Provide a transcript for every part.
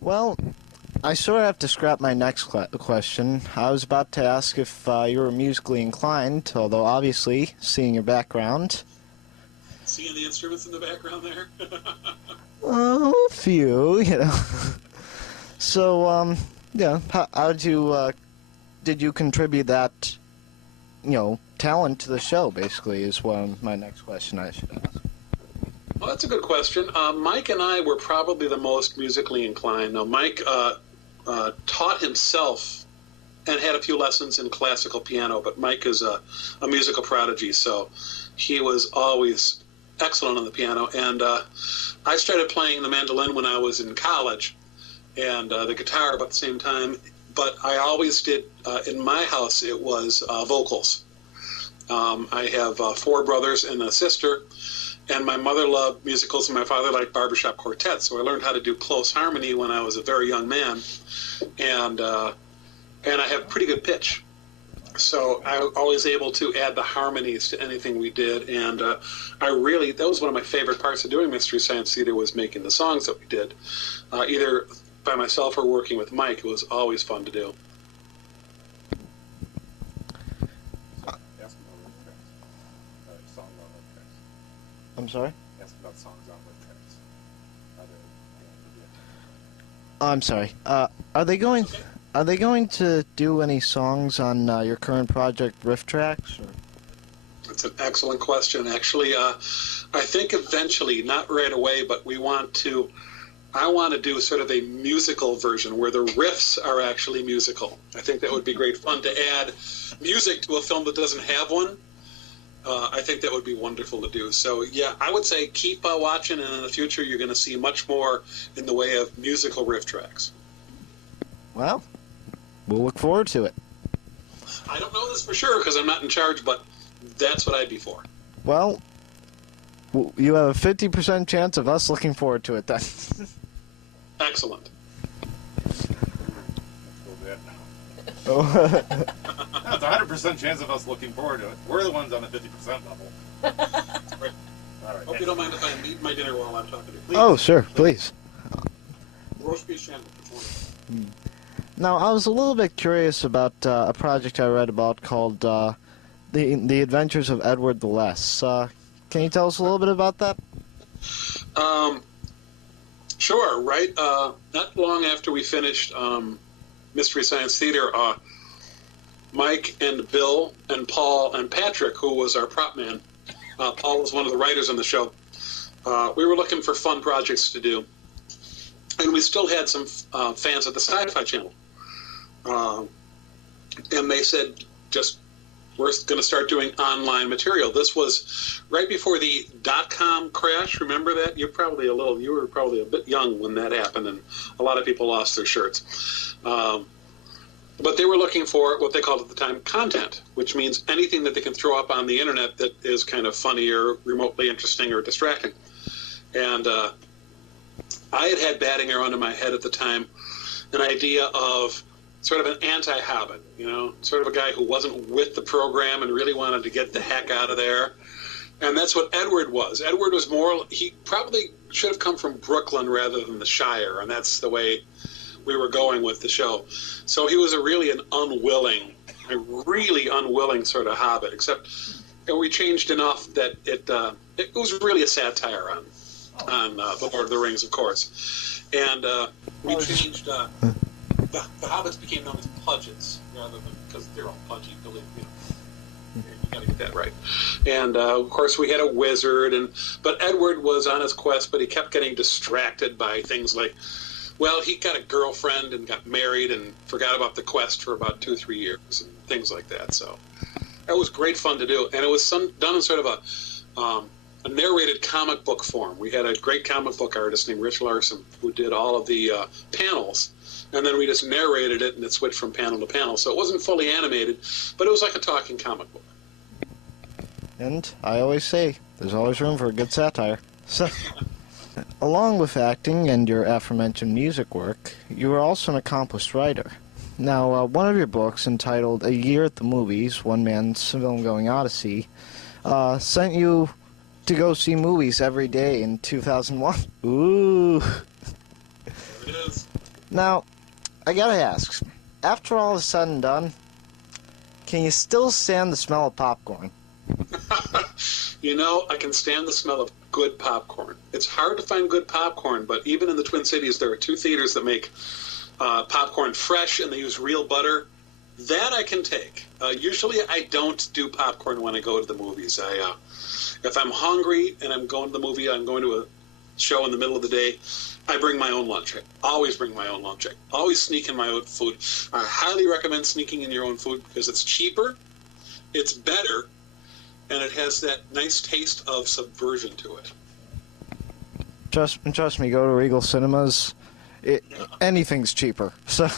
Well, I sort of have to scrap my next question. I was about to ask if you were musically inclined, although obviously, seeing your background. Seeing the instruments in the background there? Oh, a few, you know. So, yeah, how did you contribute that, talent to the show, basically, is my next question I should ask. Well, that's a good question. Mike and I were probably the most musically inclined. Now, Mike taught himself and had a few lessons in classical piano, but Mike is a musical prodigy, so he was always excellent on the piano. And I started playing the mandolin when I was in college, and the guitar about the same time. But I always did, in my house, it was vocals. I have 4 brothers and a sister, and my mother loved musicals and my father liked barbershop quartets. So I learned how to do close harmony when I was a very young man, and I have pretty good pitch. So I was always able to add the harmonies to anything we did, and that was one of my favorite parts of doing Mystery Science Theater, was making the songs that we did, either by myself or working with Mike. It was always fun to do. I'm sorry? Ask about songs on live tracks. I'm sorry. Are they going to do any songs on your current project, Riff Tracks? Or? That's an excellent question. Actually, I think eventually, not right away, but I want to do sort of a musical version where the riffs are actually musical. I think that would be great fun to add music to a film that doesn't have one. I think that would be wonderful to do. So, yeah, I would say keep watching, and in the future you're going to see much more in the way of musical riff tracks. Well, we'll look forward to it. I don't know this for sure because I'm not in charge, but that's what I'd be for. Well, you have a 50% chance of us looking forward to it then. Excellent. Oh. That's a 100% chance of us looking forward to it. We're the ones on the 50% level. Right. All right. Hope you don't mind if I eat my dinner while I'm talking to you. Please. Oh, sure, please. Roast beef sandwich. Now, I was a little bit curious about a project I read about called The Adventures of Edward the Less. Can you tell us a little bit about that? Sure, right. Not long after we finished Mystery Science Theater, Mike and Bill and Paul and Patrick, who was our prop man, Paul was one of the writers on the show, we were looking for fun projects to do. And we still had some fans at the Sci-Fi Channel. And they said, we're going to start doing online material. This was right before the dot-com crash. Remember that? You were probably a bit young when that happened, and a lot of people lost their shirts. But they were looking for what they called at the time content, which means anything that they can throw up on the internet that is kind of funny or remotely interesting or distracting. And I had batting around in my head at the time an idea of sort of an anti-Hobbit, sort of a guy who wasn't with the program and really wanted to get the heck out of there. And that's what Edward was. Edward was he probably should have come from Brooklyn rather than the Shire, and that's the way we were going with the show. So he was really unwilling sort of Hobbit, except we changed enough that it was really a satire on The Lord of the Rings, of course. And we changed... The hobbits became known as pudges rather than, because they're all pudgy, believe me. You got to get that right. And of course, we had a wizard, but Edward was on his quest, but he kept getting distracted by things like, well, he got a girlfriend and got married and forgot about the quest for about 2-3 years and things like that. So that was great fun to do, and it was done in sort of a narrated comic book form. We had a great comic book artist named Rich Larson who did all of the panels. And then we just narrated it, and it switched from panel to panel. So it wasn't fully animated, but it was like a talking comic book. And I always say, there's always room for a good satire. So, along with acting and your aforementioned music work, you are also an accomplished writer. Now, one of your books, entitled A Year at the Movies, One Man's Film-Going Odyssey, sent you to go see movies every day in 2001. Ooh. There it is. Now, I gotta ask, after all is said and done, can you still stand the smell of popcorn? You know, I can stand the smell of good popcorn. It's hard to find good popcorn, but even in the Twin Cities, there are 2 theaters that make popcorn fresh, and they use real butter. That I can take. Usually, I don't do popcorn when I go to the movies. If I'm hungry and I'm going to the movie, I'm going to a show in the middle of the day, I bring my own lunch. I always bring my own lunch. I always sneak in my own food. I highly recommend sneaking in your own food because it's cheaper, it's better, and it has that nice taste of subversion to it. Trust me, go to Regal Cinemas. Anything's cheaper. So.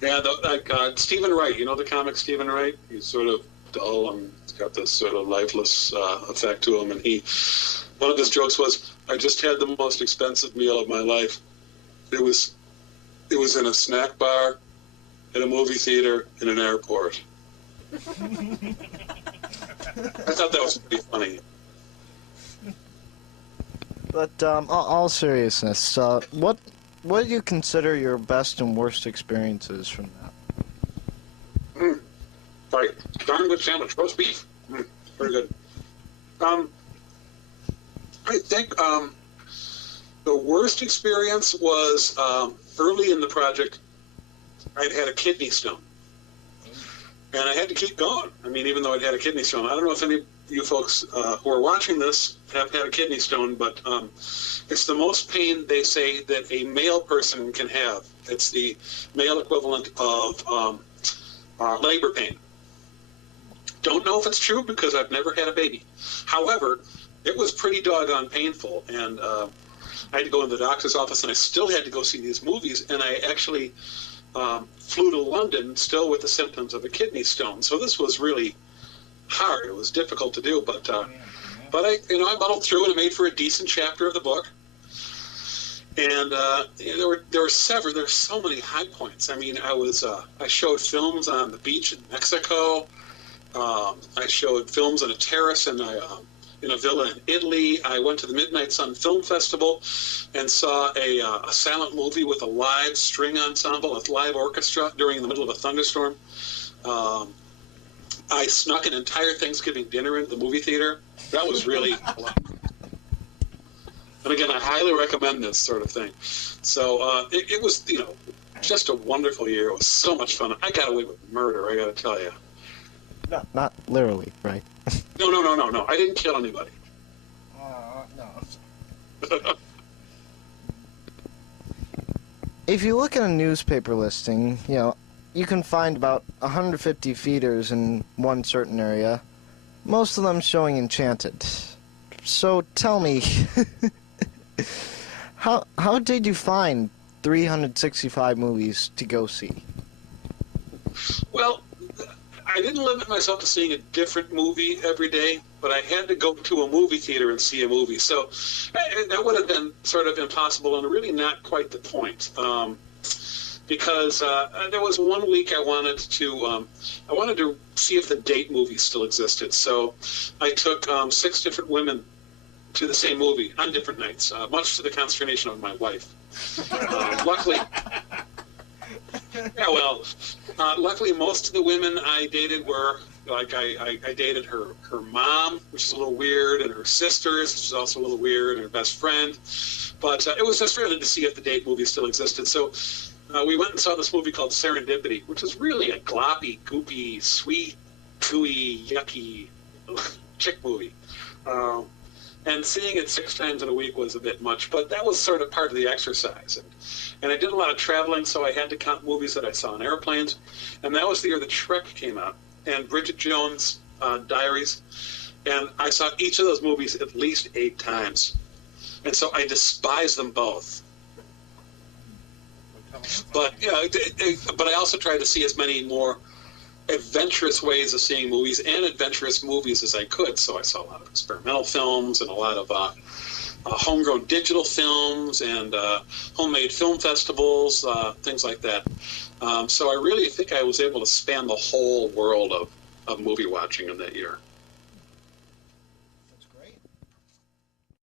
Yeah, Stephen Wright, you know the comic Stephen Wright? He's sort of dull and he's got this sort of lifeless effect to him. And one of his jokes was, I just had the most expensive meal of my life. It was in a snack bar, in a movie theater, in an airport. I thought that was pretty funny. But all seriousness, what do you consider your best and worst experiences from that? Right, darn good sandwich, roast beef, very good. I think the worst experience was early in the project. I'd had a kidney stone, and I had to keep going. I mean, even though I'd had a kidney stone, I don't know if any of you folks who are watching this have had a kidney stone, but it's the most pain, they say, that a male person can have. It's the male equivalent of labor pain. Don't know if it's true because I've never had a baby. However, it was pretty doggone painful, and I had to go in the doctor's office, and I still had to go see these movies, and I actually flew to London still with the symptoms of a kidney stone. So this was really hard. It was difficult to do, but I muddled through and I made for a decent chapter of the book. And there's so many high points. I mean, I showed films on the beach in Mexico. I showed films on a terrace in a villa in Italy. I went to the Midnight Sun Film Festival and saw a silent movie with a live string ensemble, a live orchestra during the middle of a thunderstorm. I snuck an entire Thanksgiving dinner into the movie theater. That was really a lot. And again, I highly recommend this sort of thing. So it was, just a wonderful year. It was so much fun. I got away with murder, I got to tell you. No, not literally, right? No. I didn't kill anybody. No. If you look at a newspaper listing, you can find about 150 feeders in one certain area, most of them showing Enchanted. So tell me, how did you find 365 movies to go see? Well, I didn't limit myself to seeing a different movie every day, but I had to go to a movie theater and see a movie. So that would have been sort of impossible and really not quite the point. Because there was one week I wanted to see if the date movie still existed. So I took 6 different women to the same movie on different nights, much to the consternation of my wife. Luckily, luckily most of the women I dated were, like, I dated her mom, which is a little weird, and her sisters, which is also a little weird, and her best friend. But it was just really to see if the date movie still existed. So we went and saw this movie called Serendipity, which was really a gloppy, goopy, sweet, gooey, yucky chick movie. And seeing it 6 times in a week was a bit much, but that was sort of part of the exercise. And I did a lot of traveling, so I had to count movies that I saw on airplanes. And that was the year that Shrek came out, and Bridget Jones' Diaries. And I saw each of those movies at least 8 times. And so I despise them both. But but I also tried to see as many more adventurous ways of seeing movies and adventurous movies as I could. So I saw a lot of experimental films and a lot of homegrown digital films and homemade film festivals, things like that. So I really think I was able to span the whole world of movie watching in that year.